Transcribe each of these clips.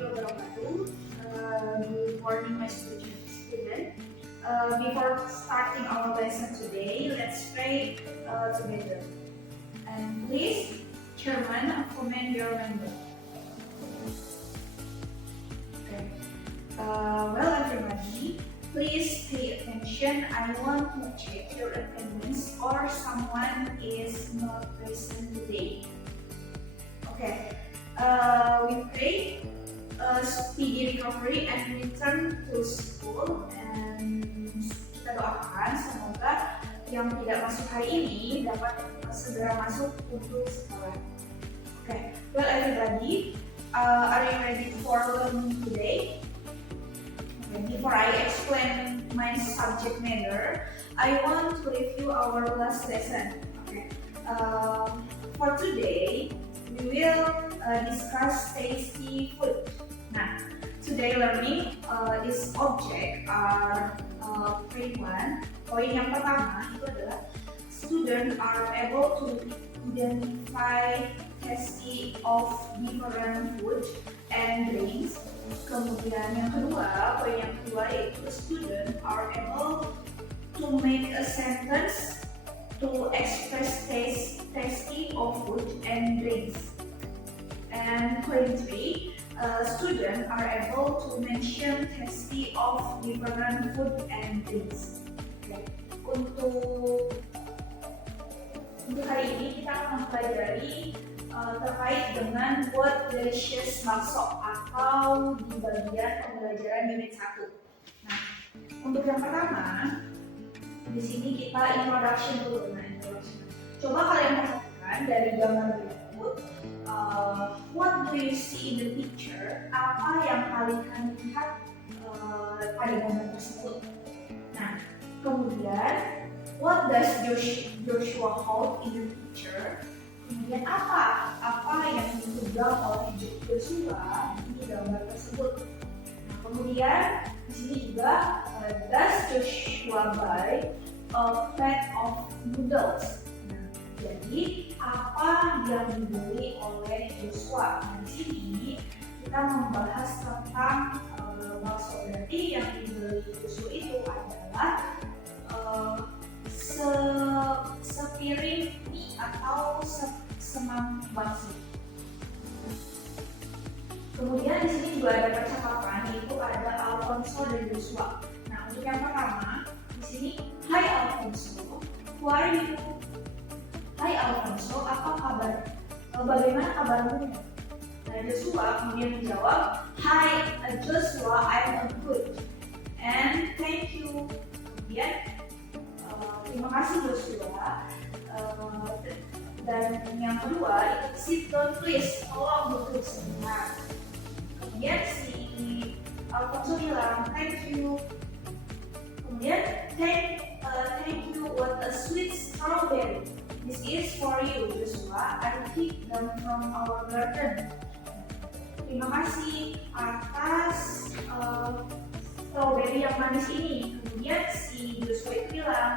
wabarakatuh. Good morning, my student. Before starting our lesson today, let's pray together. And please, Chairman, comment your member. Okay. Well, everybody, please pay attention. I want to check your attendance or someone is not present today. Okay. We pray speedy recovery and return to school, and kita doakan semoga yang tidak masuk hari ini dapat segera masuk untuk sekolah. Okay, well everybody, are you ready for learning today? Okay, before I explain my subject matter, I want to review our last lesson. Okay, for today we will discuss tasty food. Nah, today learning is object are point one. Poin yang pertama itu adalah students are able to identify tasty of different food and drinks. Kemudian yang kedua, poin yang kedua yaitu students are able to make a sentence to express tasty of food and drinks. And point three, students are able to mention tasty of different food and drinks. Okay. Untuk hari ini kita akan mempelajari terkait dengan word delicious bakso atau di bagian pembelajaran unit 1. Nah, untuk yang pertama, di sini kita introduction dulu. Nah, introduction. Coba kalian perhatikan dari gambar berikut. What do you see in the picture? Apa yang kalian lihat pada gambar tersebut? Nah, kemudian what does Joshua hold in the picture? Kemudian apa yang dipegang oleh Joshua di gambar tersebut? Nah, kemudian di sini juga does Joshua buy a plate of noodles? Jadi apa yang dibeli oleh Joshua? Nah, di sini kita membahas tentang bakso. Berarti yang dibeli Joshua itu adalah sepiring mie atau semangkuk bakso. Kemudian di sini juga ada percakapan, yaitu ada Alfonso dan Joshua. Nah, untuk yang pertama di sini, Hi Alfonso, who are you? Hai Alfonso, apa kabar? Bagaimana kabarmu? Nah, Joshua kemudian menjawab, Hi Joshua, I'm good. And thank you. Kemudian, terima kasih Joshua. Dan yang kedua, sit down please, tolong duduk sebentar. Kemudian si Alfonso bilang, thank you. Kemudian, thank you, what a sweet strawberry. This is for you, Joshua. I picked them from our garden. Terima kasih atas strawberry yang manis ini. Kemudian si Joshua itu bilang,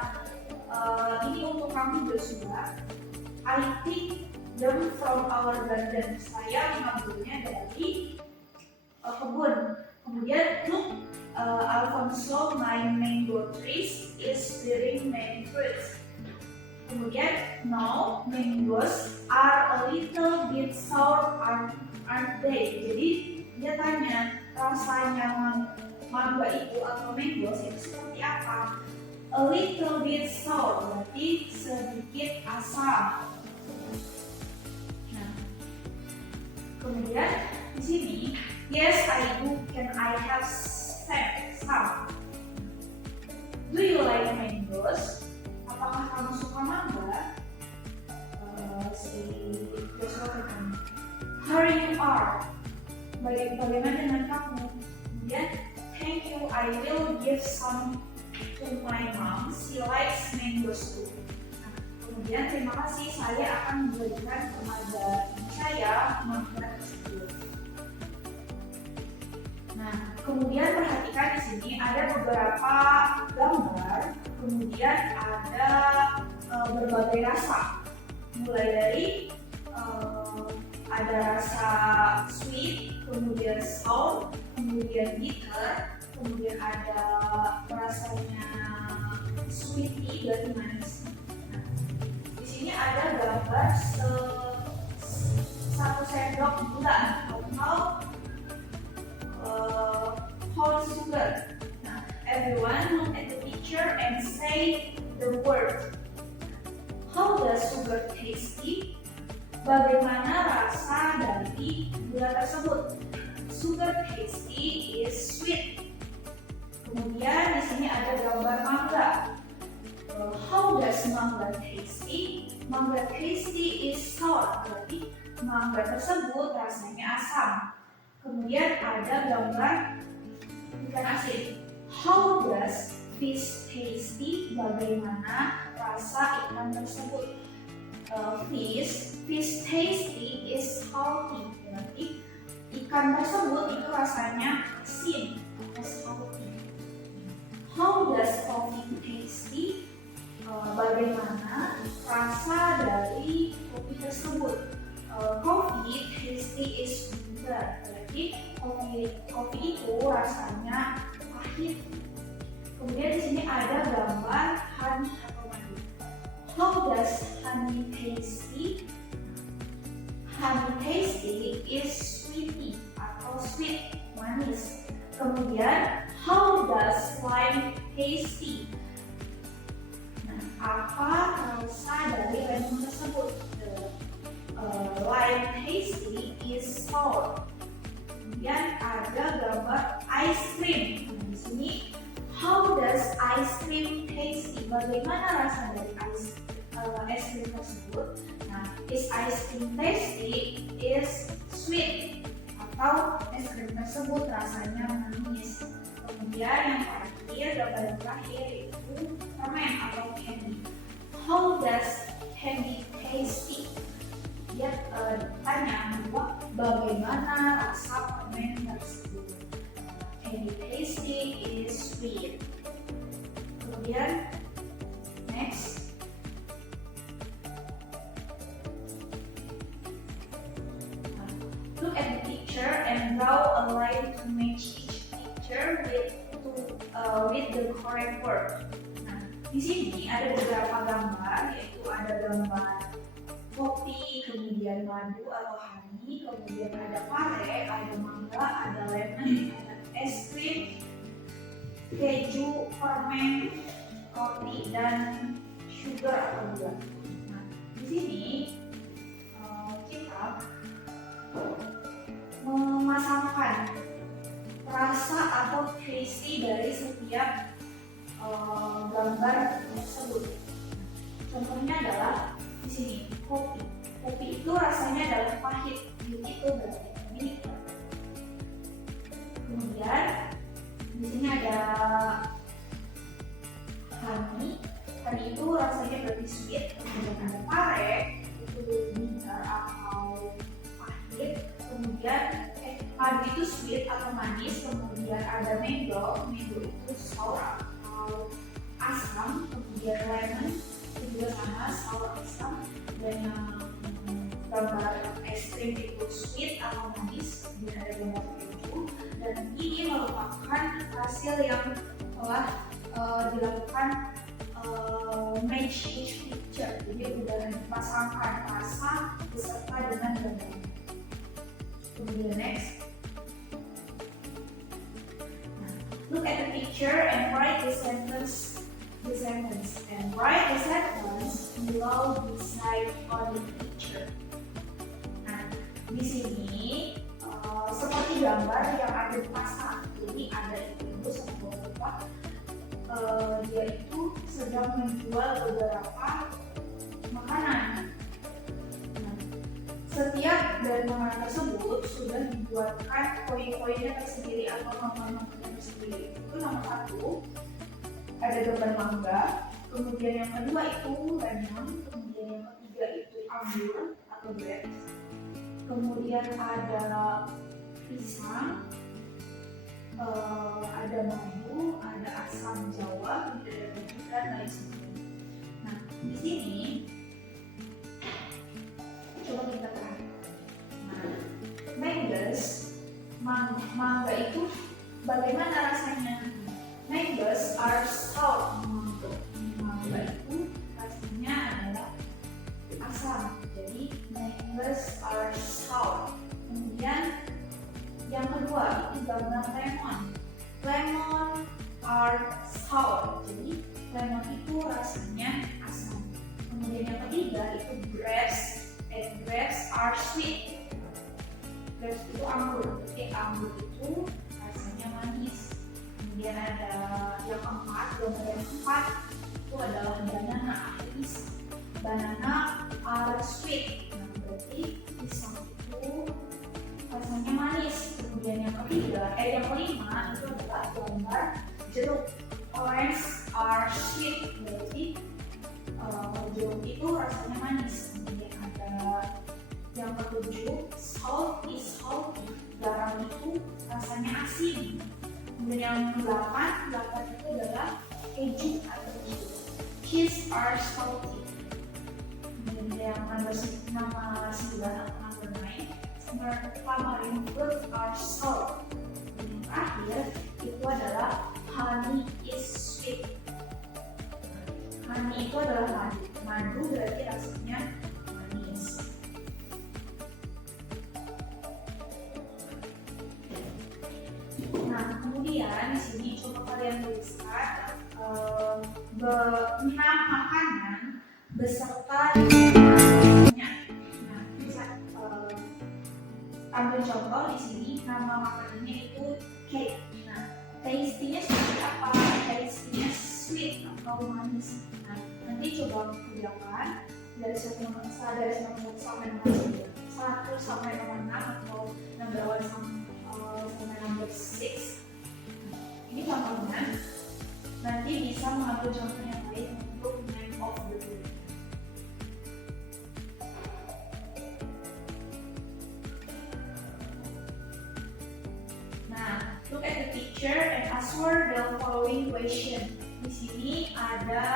ini untuk kamu Joshua. I picked them from our garden. Saya mengambilnya dari kebun. Kemudian look, Alfonso, my mango trees is bearing many fruits. Kemudian, no, mangoes are a little bit sour, aren't they? Jadi dia tanya rasanya mangga itu atau mangoes itu seperti apa? A little bit sour, berarti sedikit asam. Nah, kemudian di sini, yes I do. Can I have some? Do you like mangoes? Apakah kamu suka mangga? Si Joshua bertanya, Here you are. Bagaimana dengan kamu? Kemudian, thank you, I will give some to my mom. She likes mangoes too. Nah, kemudian, terima kasih, saya akan memberikan kepada ibu saya mangga tersebut. Nah, kemudian perhatikan di sini ada beberapa gambar. Kemudian ada berbagai rasa, mulai dari ada rasa sweet, kemudian sour, kemudian bitter, kemudian ada rasanya sweet tea, berarti manis. Nah, di sini ada gambar 1 sendok gula atau whole sugar. Nah, everyone look at the picture and say the word. How does sugar tasty? Bagaimana rasa dari gula tersebut? Sugar tasty is sweet. Kemudian di sini ada gambar mangga. How does mangga tasty? Mangga tasty is sour. Berarti mangga tersebut rasanya asam. Kemudian ada gambar ikan asin. How does fish tasty? Bagaimana rasa ikan tersebut? Fish tasty is salty. Berarti ikan tersebut itu rasanya asin atau salty. How does coffee tasty? Bagaimana rasa dari kopi tersebut? Coffee tasty is bitter. Berarti kopi itu rasanya pahit. Kemudian di sini ada gambar honey atau madu. How does honey tasty? Honey tasty is sweety atau sweet, manis. Kemudian how does lime tasty? Nah, apa rasa dari lemon tersebut? Lime tasty is sour. Kemudian ada gambar ice cream. Nah, di sini how does ice cream tasty? Bagaimana rasa dari es krim tersebut? Nah, is ice cream tasty is sweet atau es krim tersebut rasanya manis. Kemudian yang terakhir, gambar yang terakhir itu permen atau candy. How does candy tasty? Dia tanya bahwa bagaimana rasa permen tersebut. Candy tasty is sweet. Kemudian next, look at the picture and draw a line to match each picture with the correct word. Nah, di sini ada beberapa gambar, yaitu ada gambar kopi, kemudian madu atau honey, kemudian ada pare, ada mangga, ada lemon, ada es krim, keju, permen, roti, dan sugar atau gula. Nah, di sini kita memasangkan rasa atau tasty dari setiap gambar tersebut. Contohnya adalah di sini kopi. Kopi itu rasanya adalah pahit, itu berarti bitter. Kemudian di sini ada honey. Honey itu rasanya berarti sweet. Kemudian ada pare, itu bitter atau pahit. Kemudian madu itu sweet atau manis. Kemudian ada mango. Mango itu sour atau asam. Kemudian lemon itu juga sama, sour asam. Dan yang gambar es krim itu sweet atau manis. Kemudian ada gambar keju. Dan ini merupakan hasil yang telah dilakukan match each picture. Jadi sudah dipasangkan rasa beserta dengan gambar. Kemudian next, look at the picture and write the sentence and write the sentence below beside on the picture. Nah, di sini seperti gambar yang ada dipasang. Jadi ada ibu sama bapak, dia itu sedang menjual beberapa makanan. Setiap dari makanan tersebut sudah dibuatkan poin-poinnya tersendiri atau nomor-nomornya tersendiri. Itu nomor 1 ada gambar mangga, kemudian yang kedua itu lemon, kemudian yang ketiga itu anggur atau grapes, kemudian ada pisang, ada madu, ada asam jawa, kemudian ada keju dan lain sebagainya. Nah, di sini coba kita lihat. Nah, mangoes Mangga itu bagaimana rasanya? Mangoes are sour. Mangga itu rasanya adalah asam. Jadi mangoes are sour. Kemudian yang kedua itu gambar lemon. Lemon are sour. Jadi lemon itu rasanya asam. Kemudian yang ketiga itu grapes. Grapes are sweet. Grapes itu anggur. Jadi anggur itu rasanya manis. Kemudian ada yang keempat, gambar yang keempat itu adalah banana. Pisang. Banana are sweet. Nah, berarti pisang itu rasanya manis. Kemudian yang kelima itu adalah gambar jeruk. Orange are sweet. Berarti jeruk itu rasanya manis. Kemudian ada yang ketujuh, salt is salty. Garam itu rasanya asin. Kemudian yang delapan itu adalah keju atau cheese are salty. Kemudian yang nomor 9 atau nomor 9, tamarind fruit are sour. Dan yang terakhir itu adalah honey is sweet. Honey itu adalah madu. Madu berarti rasanya manis. Nah, kemudian di sini coba kalian tuliskan 6 makanan beserta namanya. Nah, bisa ambil contoh di sini, nama makanannya itu cake. Nah, taste-nya seperti apa? Taste-nya sweet atau manis. Nah, nanti coba kerjakan dari nomor 1 sampai nomor 9, 1 sampai nomor 6 atau number 1 sampai number 6. Ini contohnya. Nanti bisa mengambil contoh yang lain untuk name of the food. Nah, look at the picture and answer the following question. Di sini ada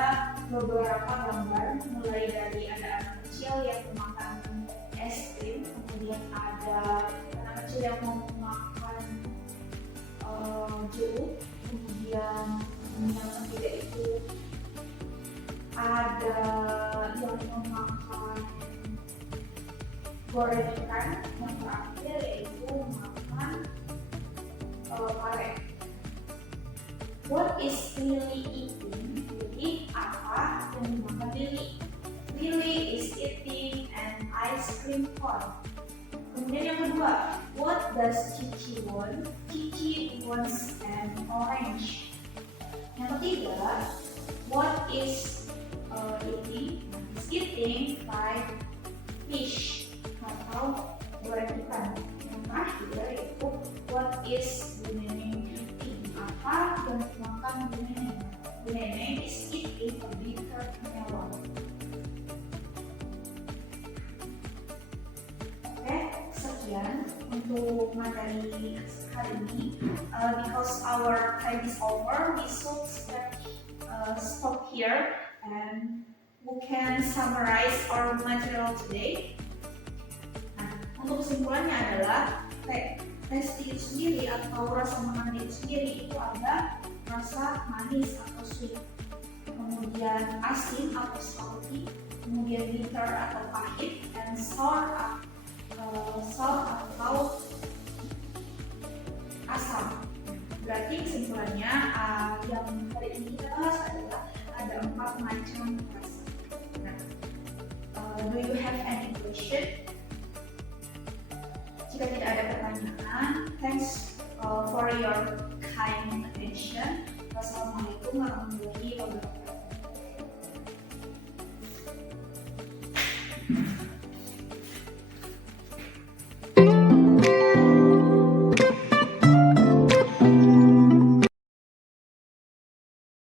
beberapa gambar, mulai dari ada anak kecil yang memakan es krim, kemudian ada anak kecil yang mau makan jeruk, kemudian yang ketiga itu ada yang memakan gorengan, yang terakhir yaitu makan pare. What is Lily eating? Lily apa yang dimakan Lily? Lily is eating an ice cream cone. Kemudian yang kedua, what does Cici want? Cici wants an orange. Yang ketiga, what is eating? Is eating like fish atau goreng ikan. Yang terakhir yaitu what is the Neneng eating? Apa yang dimakan Bu Neneng? Bu Neneng is eating a bitter melon. Oke, sekian untuk materi hari ini. Because our time is over, we should stop here and we can summarize our material today. Nah, untuk kesimpulannya adalah taste itu sendiri atau rasa makanan itu sendiri itu ada rasa manis atau sweet, kemudian asin atau salty, kemudian bitter atau pahit, dan sour atau asam. Berarti kesimpulannya yang hari ini kita bahas adalah ada 4 macam rasa. Nah, do you have any question? Jika tidak ada pertanyaan, thanks for your kind attention. Wassalamualaikum warahmatullahi wabarakatuh.